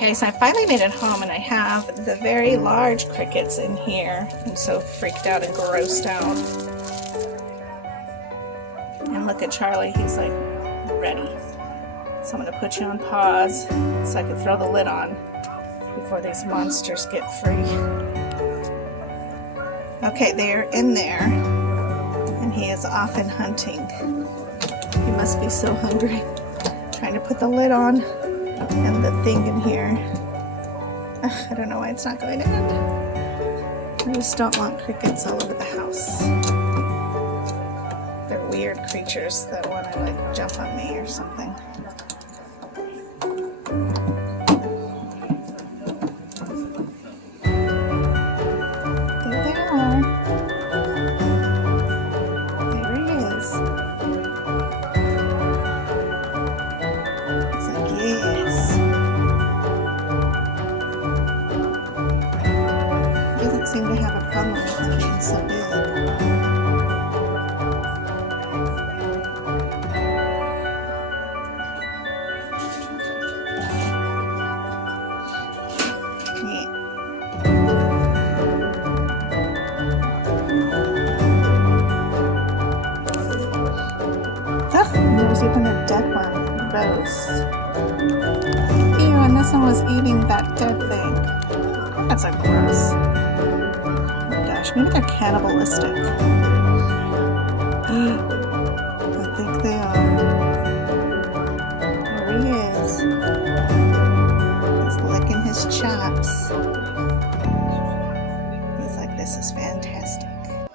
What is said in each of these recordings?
Okay, so I finally made it home and I have the very large crickets in here. I'm so freaked out and grossed out. And look at Charlie, he's like ready. So I'm gonna put you on pause so I can throw the lid on before these monsters get free. Okay, they're in there and he is off and hunting. He must be so hungry. Trying to put the lid on and the thing in here. I don't know why it's not going in. I just don't want crickets all over the house. They're weird creatures that want to like jump on me or something. There they are. There he is. It's like, yes. He doesn't seem to have a problem with them being so big. There's even a dead one, Rose. Ew, and this one was eating that dead thing. That's so gross. Oh my gosh, maybe they're cannibalistic. I think they are. There he is. He's licking his chops. He's like, this is fantastic.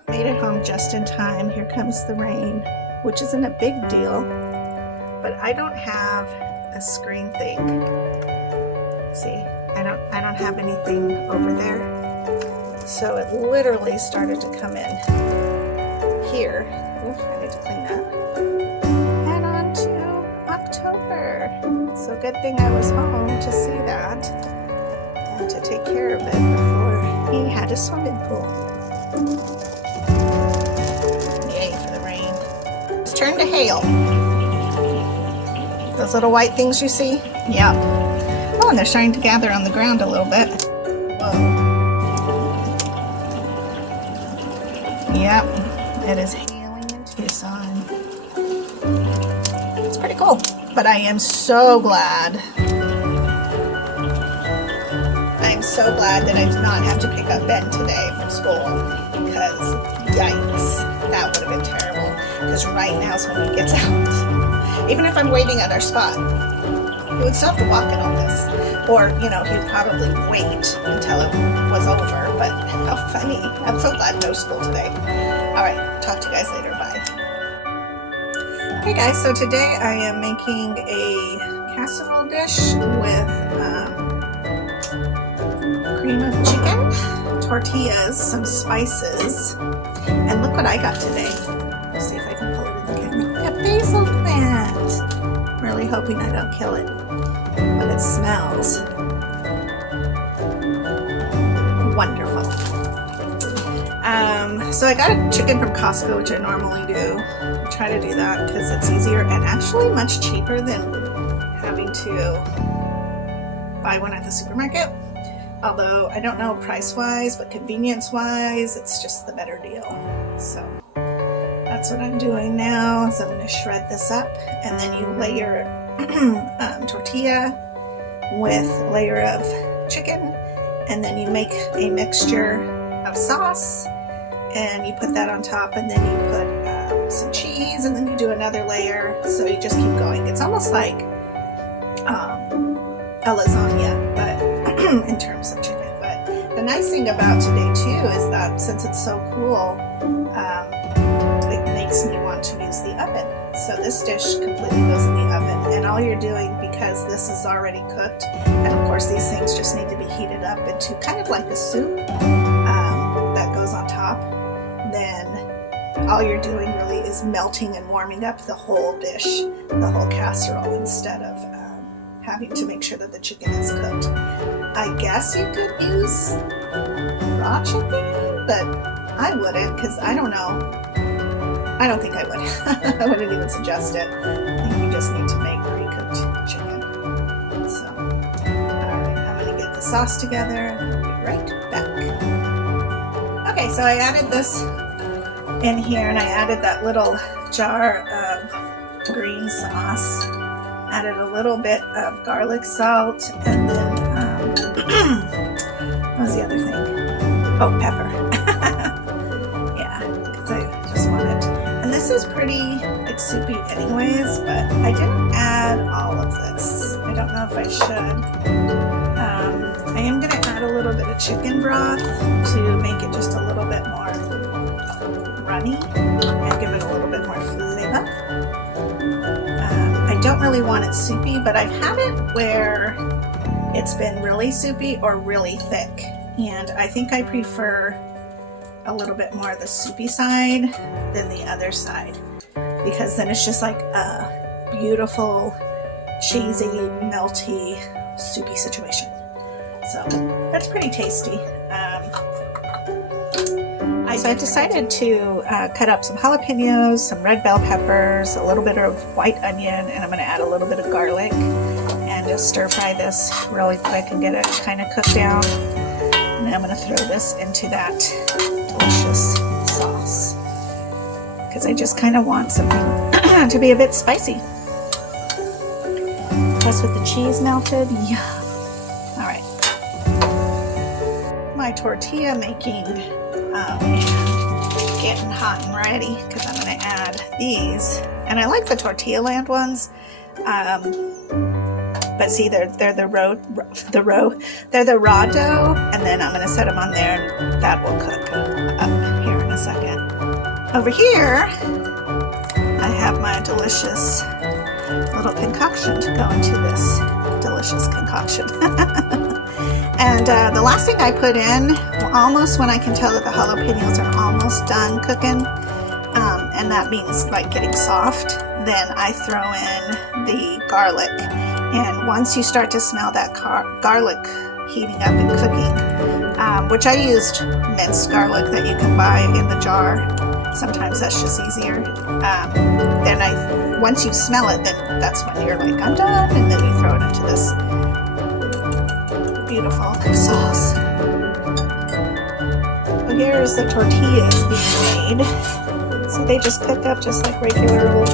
Made it home just in time. Here comes the rain, which isn't a big deal, but I don't have a screen thing. See, I don't have anything over there. So it literally started to come in here. Oof, I need to clean that. And on to October. So good thing I was home to see that and to take care of it before he had a swimming pool. Turn to hail. Those little white things you see? Yeah. Oh, and they're starting to gather on the ground a little bit. Whoa. Yep, it is hailing in Tucson. It's pretty cool, but I am so glad. I'm so glad that I did not have to pick up Ben today from school because, yikes, that would have been terrible. Because right now is when he gets out. Even if I'm waiting at our spot, he would still have to walk in all this. Or, you know, he'd probably wait until it was over. But how funny. I'm so glad no school today. Alright, talk to you guys later. Bye. Hey guys, so today I am making a casserole dish with cream of chicken, tortillas, some spices, and look what I got today. Let's see if I can pull it in the camera. A basil plant. I'm really hoping I don't kill it, but it smells wonderful. So I got a chicken from Costco, which I normally do. I try to do that because it's easier and actually much cheaper than having to buy one at the supermarket. Although I don't know price-wise, but convenience-wise, it's just the better deal. So that's what I'm doing now. So I'm going to shred this up, and then you layer tortilla with a layer of chicken, and then you make a mixture of sauce, and you put that on top, and then you put some cheese, and then you do another layer. So you just keep going. It's almost like a lasagna, but in terms of chicken. But the nice thing about today too is that since it's so cool, it makes me want to use the oven. So this dish completely goes in the oven, and all you're doing, because this is already cooked, and of course these things just need to be heated up into kind of like a soup that goes on top, then all you're doing really is melting and warming up the whole dish, the whole casserole, instead of having to make sure that the chicken is cooked. I guess you could use raw chicken, but I wouldn't, because I don't know. I don't think I would. I wouldn't even suggest it. I think you just need to make pre-cooked chicken. So, alright. sauce together, and I'll be right back. Okay, so I added this in here, and I added that little jar of green sauce. Added a little bit of garlic salt, and then what was the other thing? Oh, pepper. Yeah, because I just wanted. And this is pretty like soupy anyways, but I didn't add all of this. I don't know if I should. I am going to add a little bit of chicken broth to make it just a little bit more runny and give it a little bit more flavor. I don't really want it soupy, but I've had it where it's been really soupy or really thick, and I think I prefer a little bit more of the soupy side than the other side, because then it's just like a beautiful, cheesy, melty, soupy situation. So that's pretty tasty. So I decided to cut up some jalapenos, some red bell peppers, a little bit of white onion, and I'm going to add a little bit of garlic and just stir fry this really quick and get it kind of cooked down. And then I'm going to throw this into that delicious sauce, because I just kind of want something to be a bit spicy. Plus with the cheese melted, yeah. All right. My tortilla making getting hot and ready, because I'm going to add these, and I like the Tortilla Land ones, but see, they're the raw dough, and then I'm going to set them on there, and that will cook up here in a second. Over here I have my delicious little concoction to go into this delicious concoction. And the last thing I put in, almost when I can tell that the jalapenos are almost done cooking, and that means like getting soft, then I throw in the garlic. And once you start to smell that garlic heating up and cooking, which I used minced garlic that you can buy in the jar, sometimes that's just easier. Then once you smell it, then that's when you're like, I'm done, and then you throw it into this beautiful sauce. So here's the tortillas being made. So they just cook up just like regular old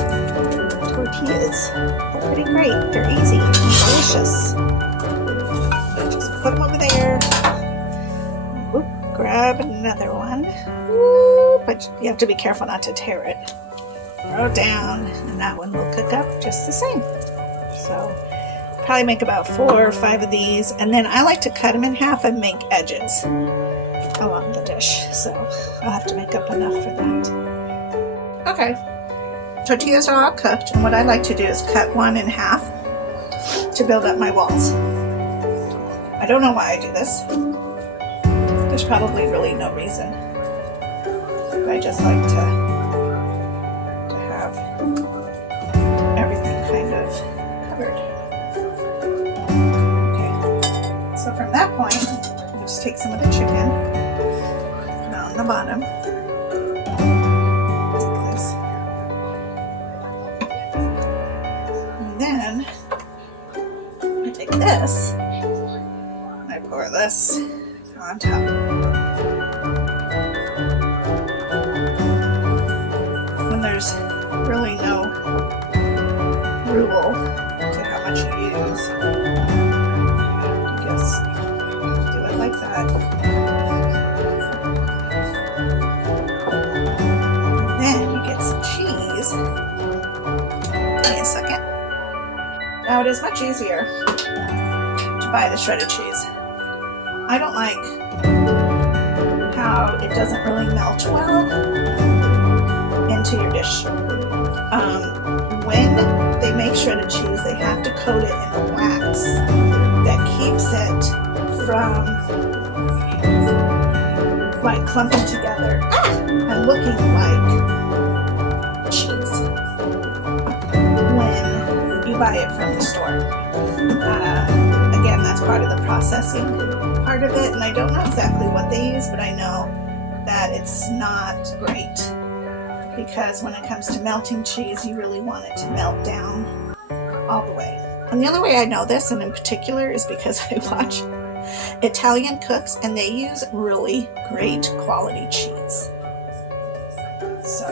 tortillas. They're pretty great. They're easy and delicious. Just put them over there. Whoop, grab another one. Whoop, but you have to be careful not to tear it. Throw it down, and that one will cook up just the same. So probably make about 4 or 5 of these, and then I like to cut them in half and make edges along the dish, so I'll have to make up enough for that. Okay, tortillas are all cooked, and what I like to do is cut one in half to build up my walls. I don't know why I do this. There's probably really no reason, but I just like to have everything kind of covered. So from that point, you just take some of the chicken, put it on the bottom, like this. And then I take this, and I pour this on top. When there's really no rule to how much you use, do it like that. And then you get some cheese. Give me a second. Now it is much easier to buy the shredded cheese. I don't like how it doesn't really melt well into your dish. When they make shredded cheese, they have to coat it in a wax that keeps it from like clumping together and looking like cheese when you buy it from the store. Again, that's part of the processing part of it, and I don't know exactly what they use, but I know that it's not great, because when it comes to melting cheese, you really want it to melt down all the way. And the only way I know this, and in particular, is because I watch Italian cooks, and they use really great quality cheese. So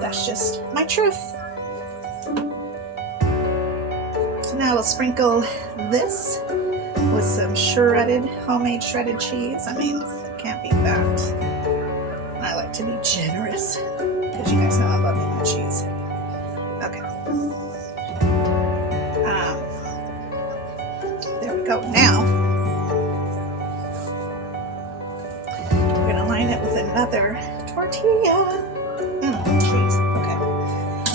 that's just my truth. So now we'll sprinkle this with some homemade shredded cheese. I mean, can't beat that. I like to be generous because you guys know I love me my cheese. Okay. There we go. Now we're gonna line it with another tortilla. Cheese. Okay.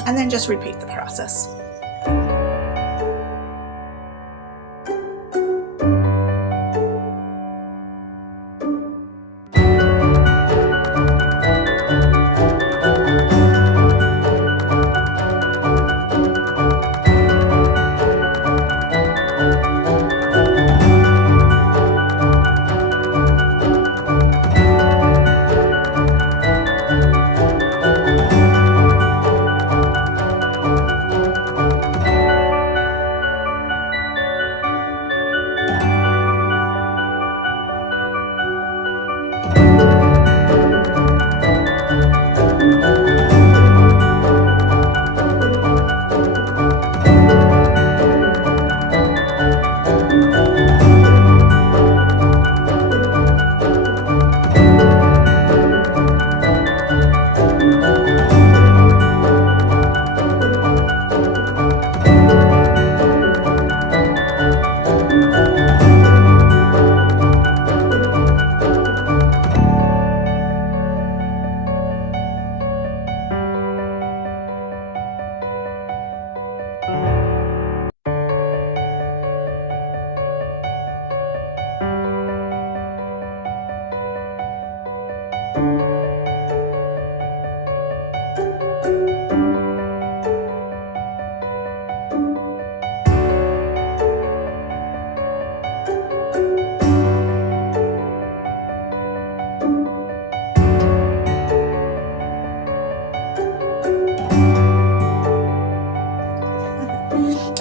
And then just repeat the process.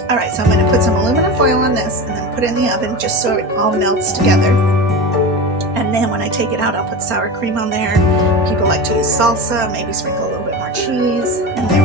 Alright, so I'm going to put some aluminum foil on this and then put it in the oven just so it all melts together. And then when I take it out, I'll put sour cream on there. People like to use salsa, maybe sprinkle a little bit more cheese, and there